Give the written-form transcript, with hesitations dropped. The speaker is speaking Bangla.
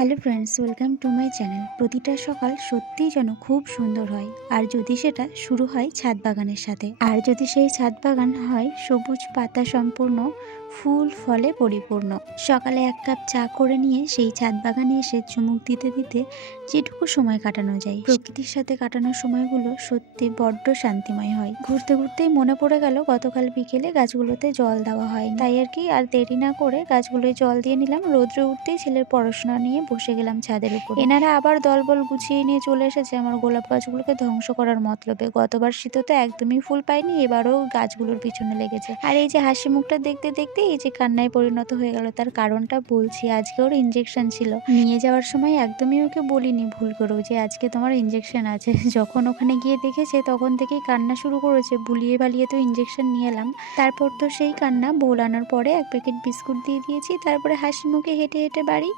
Hello friends, welcome to my channel. প্রতিটা সকাল সত্যিই যেন খুব সুন্দর হয়, আর যদি সেটা শুরু হয় ছাদ বাগানের সাথে, আর যদি সেই ছাদ বাগান হয় সবুজ পাতা সম্পূর্ণ, ফুল ফলে পরিপূর্ণ। সকালে এক কাপ চা করে নিয়ে সেই ছাদ বাগানে এসে চুমুক দিতে দিতে যেটুকু সময় কাটানো যায়, প্রকৃতির সাথে কাটানোর সময়গুলো সত্যি বড্ড শান্তিময় হয়। ঘুরতে ঘুরতেই মনে পড়ে গেল গতকাল বিকেলে গাছগুলোতে জল দেওয়া হয়নি, তাই আর কি আর দেরি না করে গাছগুলোয় জল দিয়ে নিলাম। রৌদ্রে উঠতেই ছেলের পড়াশোনা নিয়ে বসে গেলাম ছাদের উপর। এনারা আবার দলবল গুছিয়ে নিয়ে চলে এসেছে আমার গোলাপ গাছগুলোকে ধ্বংস করার মতলবে। গতবার শীতে তো একদমই ফুল পাইনি, এবারও গাছগুলোর পিছনে লেগেছে। আর এই যে হাসি মুখটা দেখতে দেখতে এই যে কান্নায় পরিণত হয়ে গেল, তার কারণটা বলছি। আজকে ওর ইনজেকশন ছিল, নিয়ে যাওয়ার সময় একদমই ওকে বলিনি ভুল করেও যে আজকে তোমার ইনজেকশন আছে। যখন ওখানে গিয়ে দেখেছে তখন থেকেই কান্না শুরু করেছে। ভুলিয়ে ভালিয়ে তো ইনজেকশন নিয়ে এলাম, তারপর তো সেই কান্না। ভোলানোর পরে এক প্যাকেট বিস্কুট দিয়ে দিয়েছি, তারপরে হাসি মুখে হেঁটে হেঁটে বাড়ি।